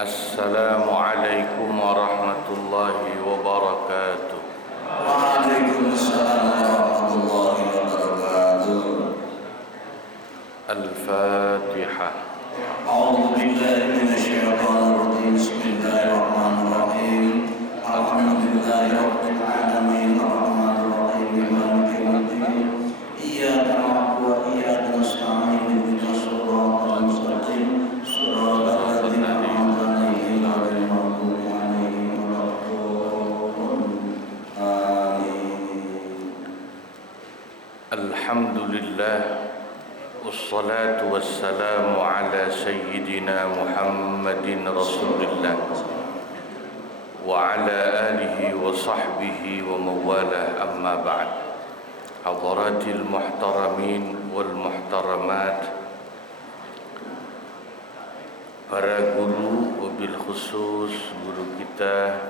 Assalamualaikum warahmatullahi wabarakatuh. Waalaikumsalam warahmatullahi wabarakatuh. Al-Fatihah. A'udzu billahi minasyaitonir rajim. Bismillahirrahmanirrahim. Alhamdulillahi rabbil alamin. Arrahmanir rahim. Maliki yaumiddin. Iyyaka na'budu wa iyyaka nasta'in. Ihdinas siratal mustaqim. Shiratal ladzina an'amta 'alaihim ghairil maghdubi 'alaihim waladdallin. Amin. Alhamdulillah. Wassalatu wassalamu ala sayyidina Muhammadin Rasulillah wa ala alihi wa sahbihi wa mawalah, amma ba'd. Hadaratil muhtaramin wal muhtaramat, para guru, wabil khusus guru kita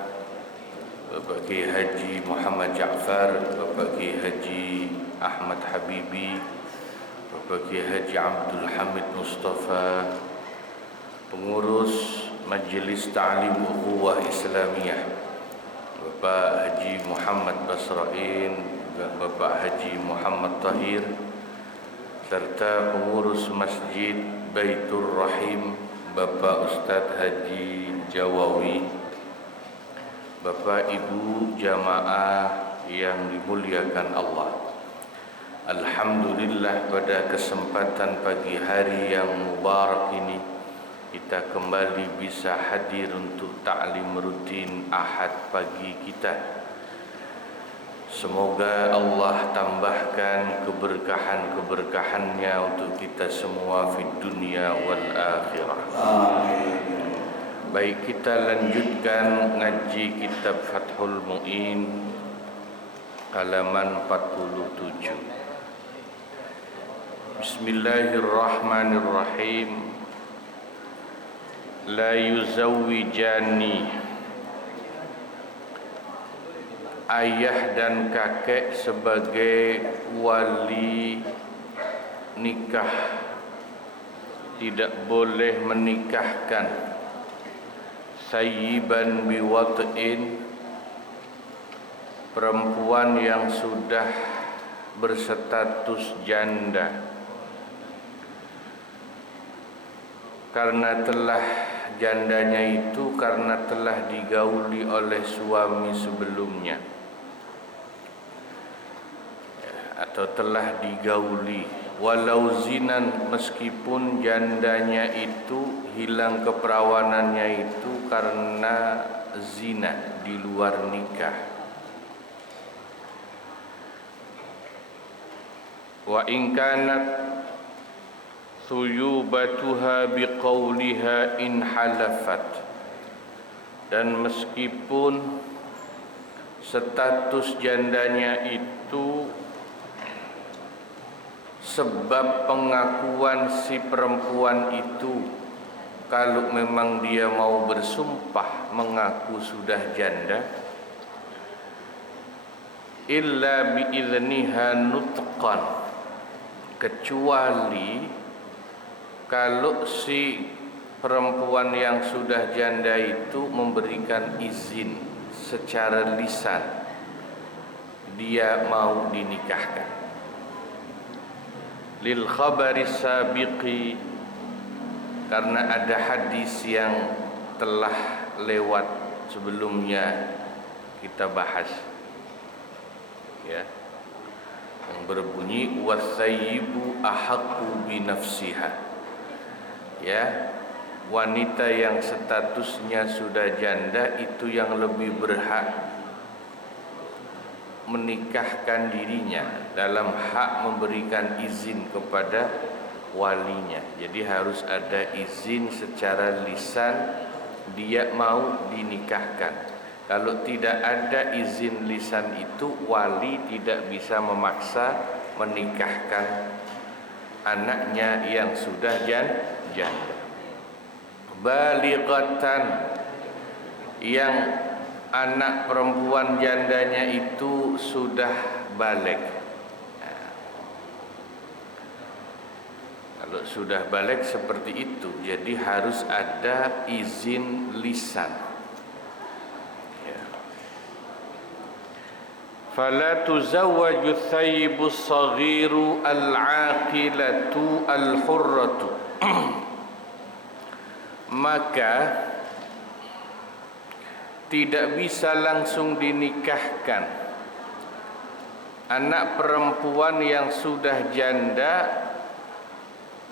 Bapak Kiai Haji Muhammad Ja'far, Bapak Kiai Haji Ahmad Habibi, Bapak Kiai Haji Abdul Hamid Mustafa, pengurus Majelis Ta'lim Ukhuwah Islamiyah, Bapak Haji Muhammad Basrain, Bapak Haji Muhammad Tahir, serta pengurus Masjid Baitur Rahim, Bapak Ustadz Haji Jawawi, Bapak Ibu jamaah yang dimuliakan Allah. Alhamdulillah, pada kesempatan pagi hari yang mubarak ini kita kembali bisa hadir untuk ta'lim rutin Ahad pagi kita. Semoga Allah tambahkan keberkahan-keberkahannya untuk kita semua di dunia wal akhirah. Amin. Baik, kita lanjutkan ngaji kitab Fathul Mu'in halaman 47. Bismillahirrahmanirrahim. La yuzawwijani, ayah dan kakek sebagai wali nikah tidak boleh menikahkan sayyiban biwat'in, perempuan yang sudah berstatus janda, karena telah jandanya itu karena telah digauli oleh suami sebelumnya atau telah digauli, walau zinan, meskipun jandanya itu hilang keperawanannya itu karena zina di luar nikah. Wa in kanat thuyubatuha biqauliha in halafat, dan meskipun status jandanya itu sebab pengakuan si perempuan itu, kalau memang dia mau bersumpah mengaku sudah janda, illa bi'idhniha nutqan, kecuali kalau si perempuan yang sudah janda itu memberikan izin secara lisan dia mau dinikahkan. Lil khabari sabiqi, karena ada hadis yang telah lewat sebelumnya kita bahas, ya, yang berbunyi wasayyibu ahaqqu binafsiha, ya, wanita yang statusnya sudah janda itu yang lebih berhak menikahkan dirinya dalam hak memberikan izin kepada walinya. Jadi harus ada izin secara lisan dia mau dinikahkan. Kalau tidak ada izin lisan itu, wali tidak bisa memaksa menikahkan anaknya yang sudah janda. Balighatan, yang anak perempuan jandanya itu sudah baligh. Kalau sudah balik seperti itu, jadi harus ada izin lisan. Ya. Fala tuzawwaju thayyibu saghiru al-aqilatu al-hurratu. Maka tidak bisa langsung dinikahkan anak perempuan yang sudah janda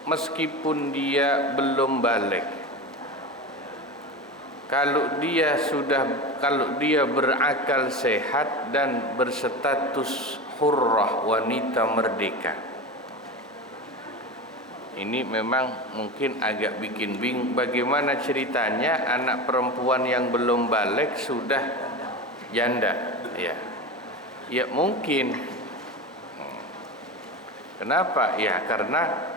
meskipun dia belum balik. Kalau dia berakal sehat dan berstatus hurrah, wanita merdeka. Ini memang mungkin agak bikin bingung, bagaimana ceritanya anak perempuan yang belum balik sudah janda. Ya mungkin. Kenapa? Ya karena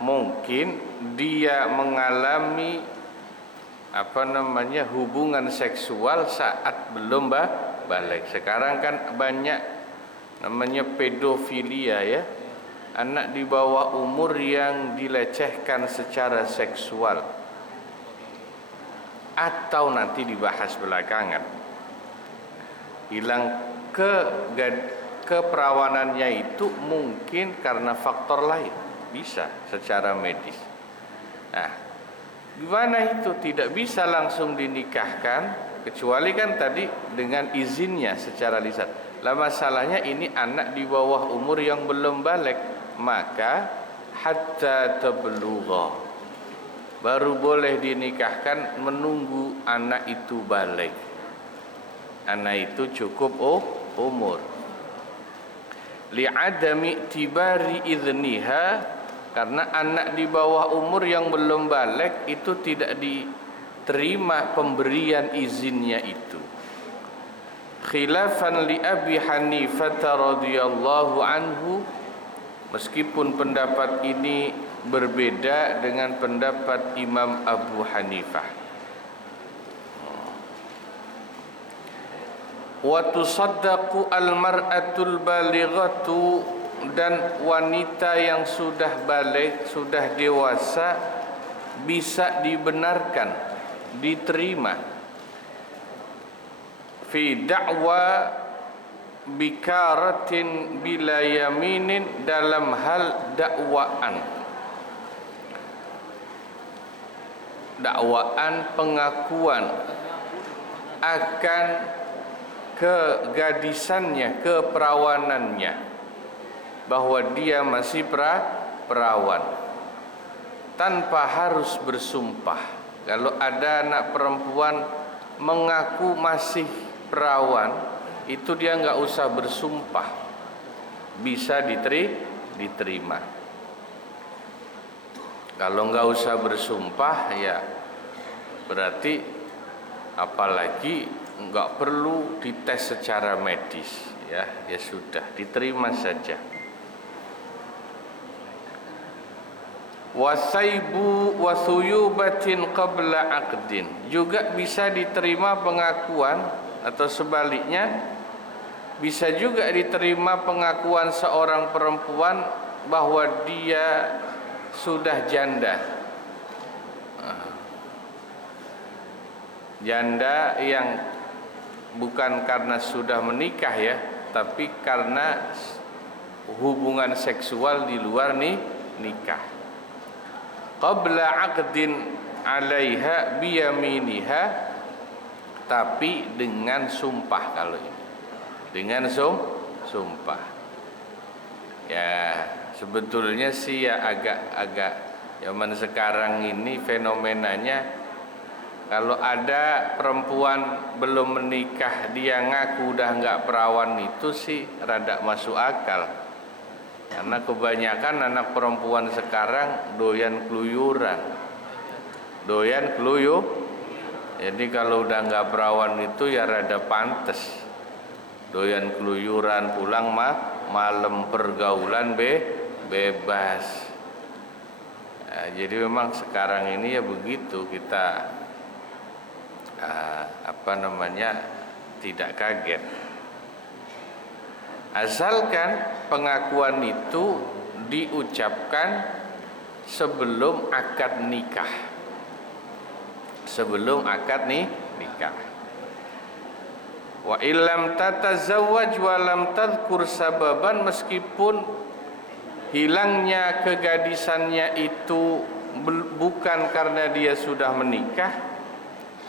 mungkin dia mengalami hubungan seksual saat belum balik. Sekarang kan banyak namanya pedofilia ya. Anak di bawah umur yang dilecehkan secara seksual. Atau nanti dibahas belakangan. Hilang keperawanannya itu mungkin karena faktor lain. Bisa secara medis. Nah, gimana itu? Tidak bisa langsung dinikahkan, kecuali kan tadi dengan izinnya secara lisan. Lah masalahnya ini anak di bawah umur yang belum balik, maka hatta tablugha, baru boleh dinikahkan menunggu anak itu balik. Anak itu cukup umur. Li'adami tibari idniha, karena anak di bawah umur yang belum balik itu tidak diterima pemberian izinnya itu. Khilafan li Abi Hanifah radhiyallahu anhu, meskipun pendapat ini berbeda dengan pendapat Imam Abu Hanifah. Wa tusaddaqu al-mar'atul balighatu, dan wanita yang sudah balik, sudah dewasa bisa dibenarkan, diterima fi da'wa bikaratin bila yaminin, dalam hal dakwaan pengakuan akan kegadisannya, keperawanannya, bahwa dia masih perawan tanpa harus bersumpah. Kalau ada anak perempuan mengaku masih perawan, itu dia nggak usah bersumpah, bisa diterima. Kalau nggak usah bersumpah, ya berarti apalagi nggak perlu dites secara medis, ya sudah diterima saja. Wasaibu wasuyubatin qabla aqdin, juga bisa diterima pengakuan, atau sebaliknya bisa juga diterima pengakuan seorang perempuan bahwa dia sudah janda. Janda yang bukan karena sudah menikah ya, tapi karena hubungan seksual di luar nikah. Qabla aqdin 'alaiha biyaminiha, tapi dengan sumpah. Kalau ini dengan sumpah. Ya sebetulnya sih ya agak zaman sekarang ini fenomenanya, kalau ada perempuan belum menikah dia ngaku udah nggak perawan, itu sih rada masuk akal. Karena kebanyakan anak perempuan sekarang doyan keluyuran. Jadi kalau udah nggak perawan itu ya rada pantes. Doyan keluyuran, pulang malam, pergaulan bebas. Nah, jadi memang sekarang ini ya begitu, kita tidak kaget. Asalkan pengakuan itu diucapkan sebelum akad nikah. Sebelum akad nikah. Wa illam tatazawwaj wa lam tadhkur sababan, meskipun hilangnya kegadisannya itu bukan karena dia sudah menikah,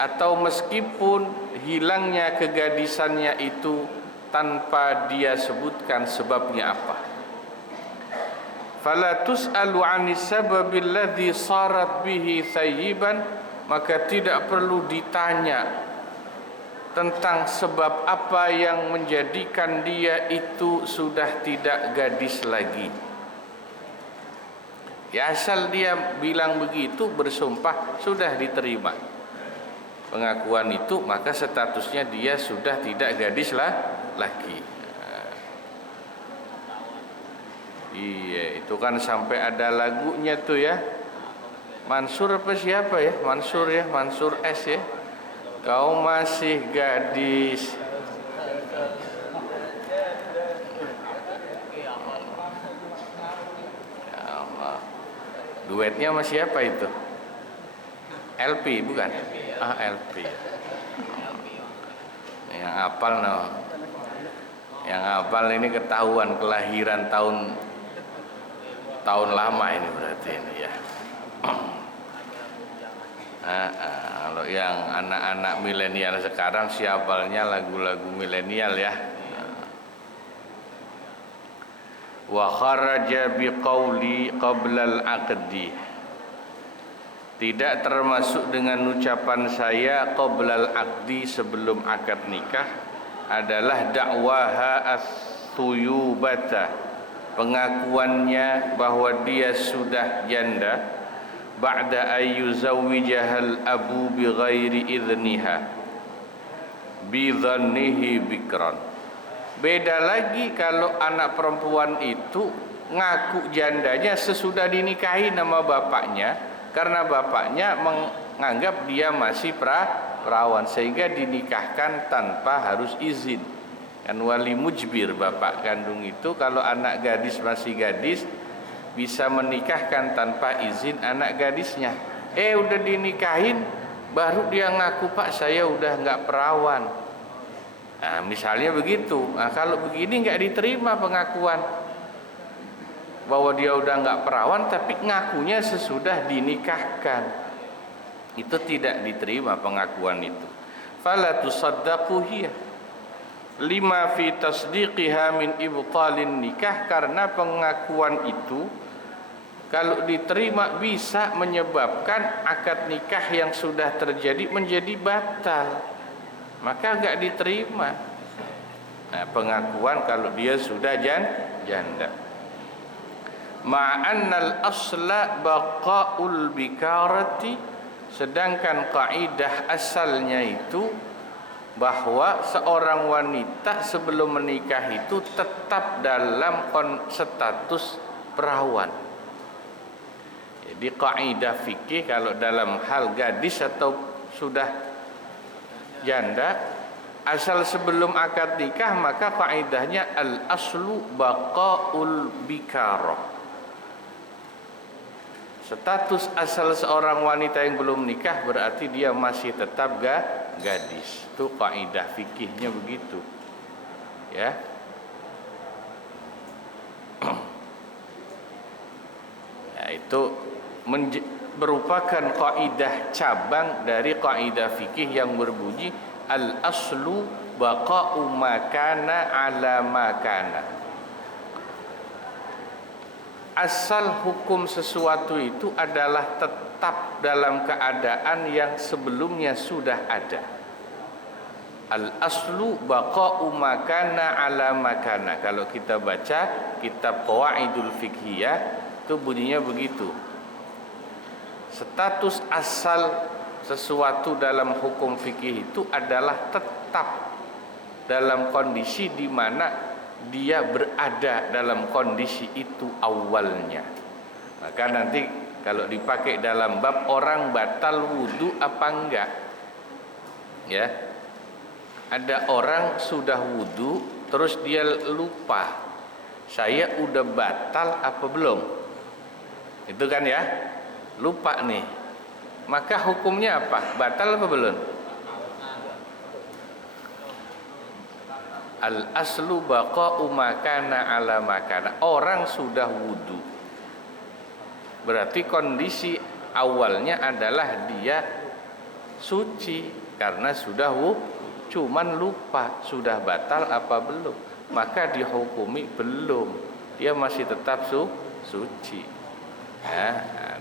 atau meskipun hilangnya kegadisannya itu tanpa dia sebutkan sebabnya apa. Fala tus'alu 'anis sababil ladzi sarat bihi thayyiban, maka tidak perlu ditanya tentang sebab apa yang menjadikan dia itu sudah tidak gadis lagi. Ya, asal dia bilang begitu, bersumpah, sudah diterima pengakuan itu, maka statusnya dia sudah tidak gadis lagi. Iya, itu kan sampai ada lagunya tuh ya. Mansur apa siapa ya? Mansur ya, Mansur S ya. Kau masih gadis. Ya Allah. Duetnya sama siapa itu? LP bukan? Ah, LP. Yang hafal no. Yang hafal ini ketahuan kelahiran tahun lama ini berarti ini ya. Kalau yang anak-anak milenial sekarang siapalnya lagu-lagu milenial ya. Wa kharaja biqauli qabla al-aqdi, tidak termasuk dengan ucapan saya qabla al-aqdi, sebelum akad nikah, adalah dakwaha as-thuyubata, pengakuannya bahwa dia sudah janda, ba'da ayyuzawwijahal abu bighairi idhniha bidhannihi bikran. Beda lagi kalau anak perempuan itu ngaku jandanya sesudah dinikahi nama bapaknya, karena bapaknya menganggap dia masih perawan, sehingga dinikahkan tanpa harus izin. Kan wali mujbir, bapak kandung itu kalau anak gadis masih gadis bisa menikahkan tanpa izin anak gadisnya. Udah dinikahin baru dia ngaku, Pak saya udah nggak perawan. Nah, misalnya begitu. Nah, kalau begini nggak diterima pengakuan bahwa dia udah nggak perawan tapi ngakunya sesudah dinikahkan. Itu tidak diterima pengakuan itu. Fala tusaddaqu hiya lima fi tasdiqiha min ibtalin nikah, karena pengakuan itu kalau diterima bisa menyebabkan akad nikah yang sudah terjadi menjadi batal, maka enggak diterima. Nah, pengakuan kalau dia sudah janda. Ma'annal asla baqaul bikarati, sedangkan kaidah asalnya itu bahwa seorang wanita sebelum menikah itu tetap dalam status perawan. Jadi kaidah fikih kalau dalam hal gadis atau sudah janda, asal sebelum akad nikah, maka kaidahnya al aslu baqaul bikarah. Status asal seorang wanita yang belum nikah berarti dia masih tetap gadis. Itu kaidah fikihnya begitu. Ya. Ya, itu merupakan kaidah cabang dari kaidah fikih yang berbunyi al aslu baqa'u makana ala makana. Asal hukum sesuatu itu adalah tetap dalam keadaan yang sebelumnya sudah ada. Al aslu baqa'u makana ala makana. Kalau kita baca kitab Qawaidul Fiqhiyah itu bunyinya begitu. Status asal sesuatu dalam hukum fikih itu adalah tetap dalam kondisi di mana dia berada dalam kondisi itu awalnya. Maka nanti kalau dipakai dalam bab orang batal wudu apa enggak, ya, ada orang sudah wudu terus dia lupa, saya udah batal apa belum? Itu kan ya, lupa nih. Maka hukumnya apa? Batal apa belum? Al aslu baqa'u makana ala makana. Orang sudah wudu, berarti kondisi awalnya adalah dia suci karena sudah cuman lupa sudah batal apa belum, maka dihukumi belum, dia masih tetap suci ya,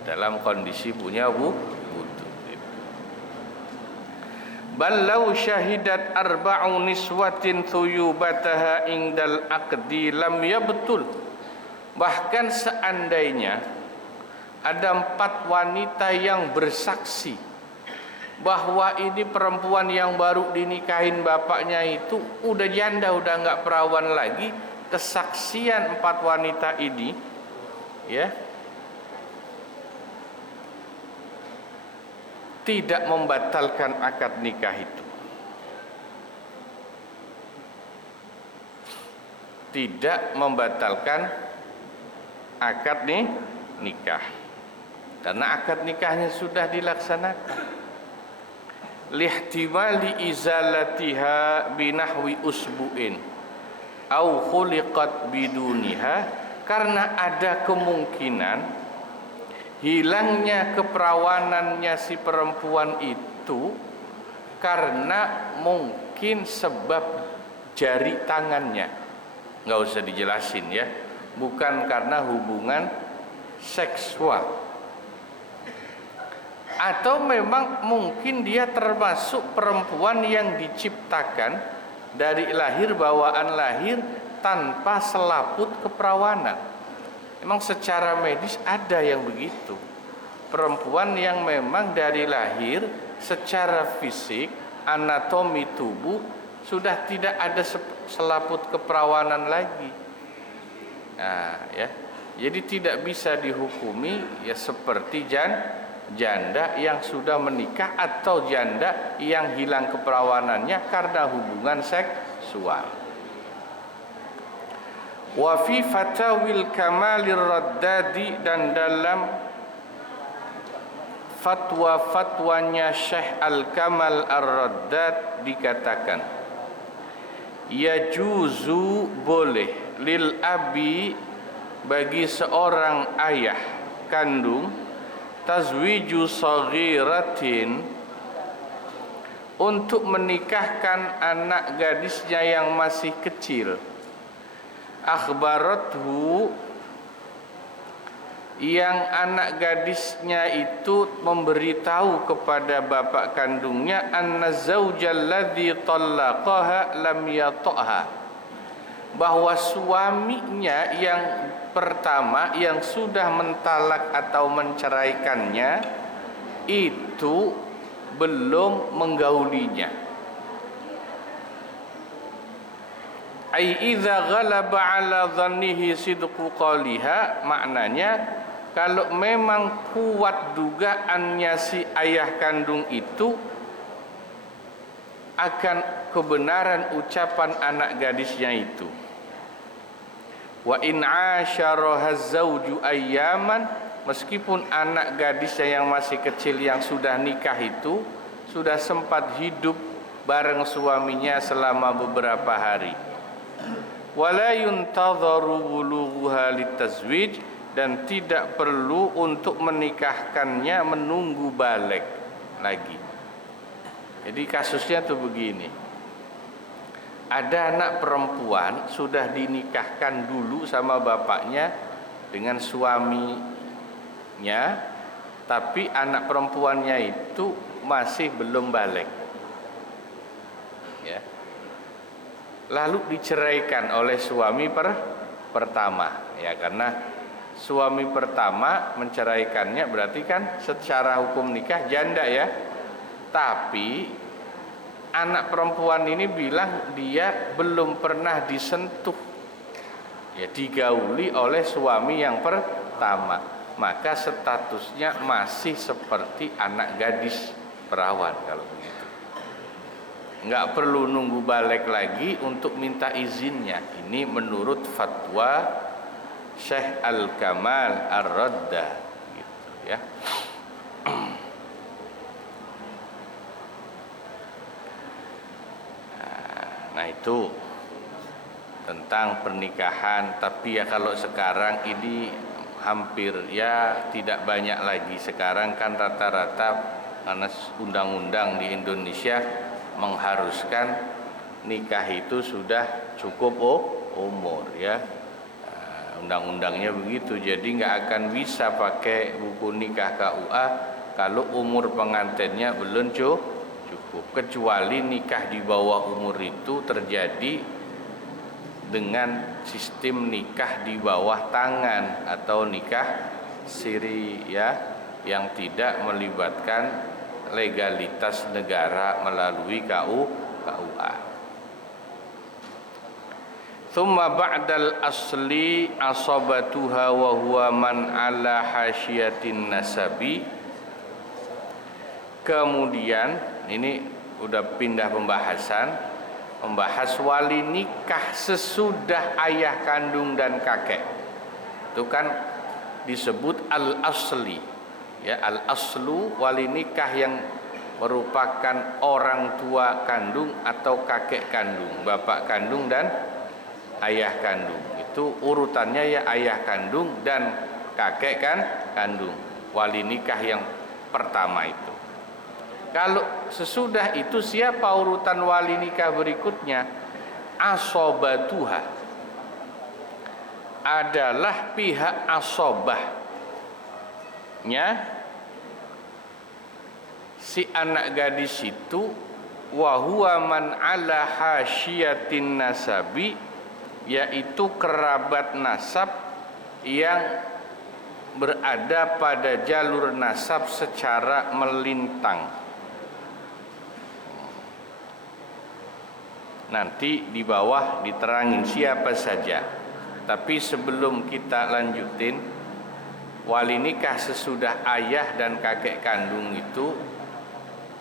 dalam kondisi punya wudu. Ballau syahidat arba'u niswatin thuyubataha indal aqdi lam yabtul. Bahkan seandainya ada 4 wanita yang bersaksi bahwa ini perempuan yang baru dinikahin bapaknya itu udah janda, udah nggak perawan lagi, kesaksian 4 wanita ini ya tidak membatalkan akad nikah itu. Tidak membatalkan akad nikah. Karena akad nikahnya sudah dilaksanakan. Lihtimali izalatiha binahwi usbu'in au khuliqat biduniha, karena ada kemungkinan hilangnya keperawanannya si perempuan itu karena mungkin sebab jari tangannya. Nggak usah dijelasin ya, bukan karena hubungan seksual. Atau memang mungkin dia termasuk perempuan yang diciptakan dari lahir, bawaan lahir tanpa selaput keperawanan. Memang secara medis ada yang begitu, perempuan yang memang dari lahir secara fisik, anatomi tubuh sudah tidak ada selaput keperawanan lagi. Nah, ya, jadi tidak bisa dihukumi ya seperti janda yang sudah menikah atau janda yang hilang keperawanannya karena hubungan seksual. Wa fi fatawil kamalir raddadi, dan dalam fatwa-fatwanya Syekh Al-Kamal Ar-Raddad dikatakan yajuzu, boleh, lil abi, bagi seorang ayah kandung, tazwiju saghiratin, untuk menikahkan anak gadisnya yang masih kecil, akhbarathu, yang anak gadisnya itu memberitahu kepada bapak kandungnya, anna zaujal ladzi talaqaha lam yata'ha, bahwa suaminya yang pertama yang sudah mentalak atau menceraikannya itu belum menggaulinya. Ai idza ghalaba ala dhannihi sidqu qaliha, maknanya kalau memang kuat dugaannya si ayah kandung itu akan kebenaran ucapan anak gadisnya itu. Wa in asyaraha zawju ayyaman, meskipun anak gadisnya yang masih kecil yang sudah nikah itu sudah sempat hidup bareng suaminya selama beberapa hari. Wala yuntadharu bulughuha litazwij, dan tidak perlu untuk menikahkannya menunggu balik lagi. Jadi kasusnya tuh begini, ada anak perempuan sudah dinikahkan dulu sama bapaknya dengan suaminya, tapi anak perempuannya itu masih belum balik ya. Lalu diceraikan oleh suami pertama ya, karena suami pertama menceraikannya berarti kan secara hukum nikah janda ya. Tapi anak perempuan ini bilang dia belum pernah disentuh ya, digauli oleh suami yang pertama, maka statusnya masih seperti anak gadis perawan. Kalau begitu nggak perlu nunggu balik lagi untuk minta izinnya. Ini menurut fatwa Syekh Al-Kamal Ar-Raddad. ya. Nah, itu tentang pernikahan. Tapi ya kalau sekarang ini hampir ya tidak banyak lagi. Sekarang kan rata-rata karena undang-undang di Indonesia mengharuskan nikah itu sudah cukup umur ya. Undang-undangnya begitu. Jadi nggak akan bisa pakai buku nikah KUA kalau umur pengantinnya belum cukup. Kecuali nikah di bawah umur itu terjadi dengan sistem nikah di bawah tangan atau nikah siri ya, yang tidak melibatkan legalitas negara melalui KUA. Thumma ba'dal asli asabatuha wa huwa man ala hasyiatin nasabi. Kemudian ini udah pindah pembahasan, membahas wali nikah sesudah ayah kandung dan kakek. Itu kan disebut al-asli. Ya, al-aslu wali nikah yang merupakan orang tua kandung atau kakek kandung, bapak kandung dan ayah kandung. Itu urutannya ya ayah kandung dan kakek kandung. Wali nikah yang pertama itu. Kalau sesudah itu siapa urutan wali nikah berikutnya? Asobatuha adalah pihak asobahnya si anak gadis itu, wa huwa man ala hasyiatin nasabi, yaitu kerabat nasab yang berada pada jalur nasab secara melintang. Nanti di bawah diterangin siapa saja. Tapi sebelum kita lanjutin, wali nikah sesudah ayah dan kakek kandung itu,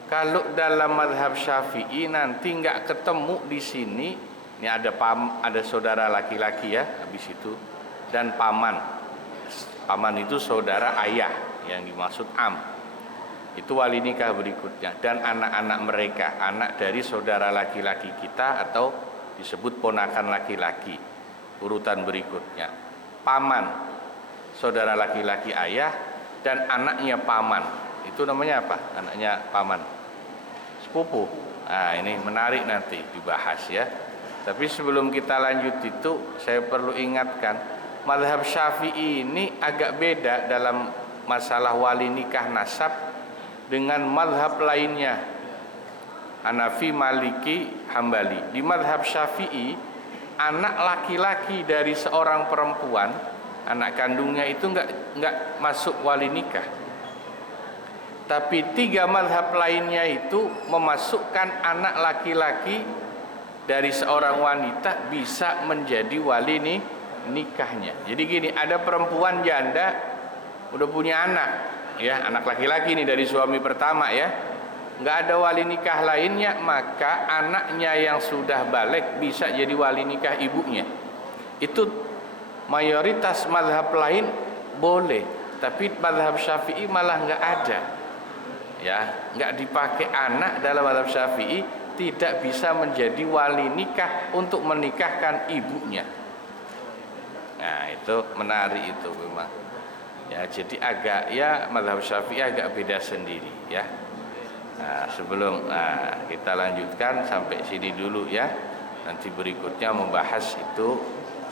kalau dalam mazhab Syafi'i nanti nggak ketemu di sini. Ini ada saudara laki-laki ya, habis itu dan paman. Paman itu saudara ayah yang dimaksud am. Itu wali nikah berikutnya, dan anak-anak mereka, anak dari saudara laki-laki kita atau disebut ponakan laki-laki. Urutan berikutnya paman, saudara laki-laki ayah, dan anaknya paman. Itu namanya apa? Anaknya paman, sepupu. Nah, ini menarik nanti dibahas ya. Tapi sebelum kita lanjut itu, saya perlu ingatkan, mazhab Syafi'i ini agak beda dalam masalah wali nikah nasab dengan mazhab lainnya, Hanafi, Maliki, Hambali. Di mazhab Syafi'i, anak laki-laki dari seorang perempuan, anak kandungnya itu enggak masuk wali nikah. Tapi tiga mazhab lainnya itu memasukkan anak laki-laki dari seorang wanita bisa menjadi wali nikahnya. Jadi gini, ada perempuan janda udah punya anak, ya, anak laki-laki nih dari suami pertama ya, nggak ada wali nikah lainnya, maka anaknya yang sudah balik bisa jadi wali nikah ibunya. Itu mayoritas mazhab lain boleh, tapi mazhab Syafi'i malah nggak ada, ya, nggak dipakai anak dalam mazhab Syafi'i, tidak bisa menjadi wali nikah untuk menikahkan ibunya. Nah, itu menarik itu memang. Ya, jadi agak ya mazhab Syafi'i agak beda sendiri ya. Nah, sebelum kita lanjutkan sampai sini dulu ya. Nanti berikutnya membahas itu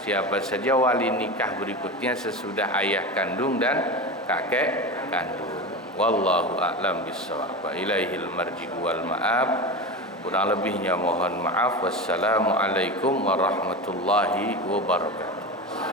siapa saja wali nikah berikutnya sesudah ayah kandung dan kakek kandung. Wallahu a'lam bishawab. Wa ilaihil marji'u wal ma'ab. Kurang lebihnya mohon maaf. Wassalamualaikum warahmatullahi wabarakatuh.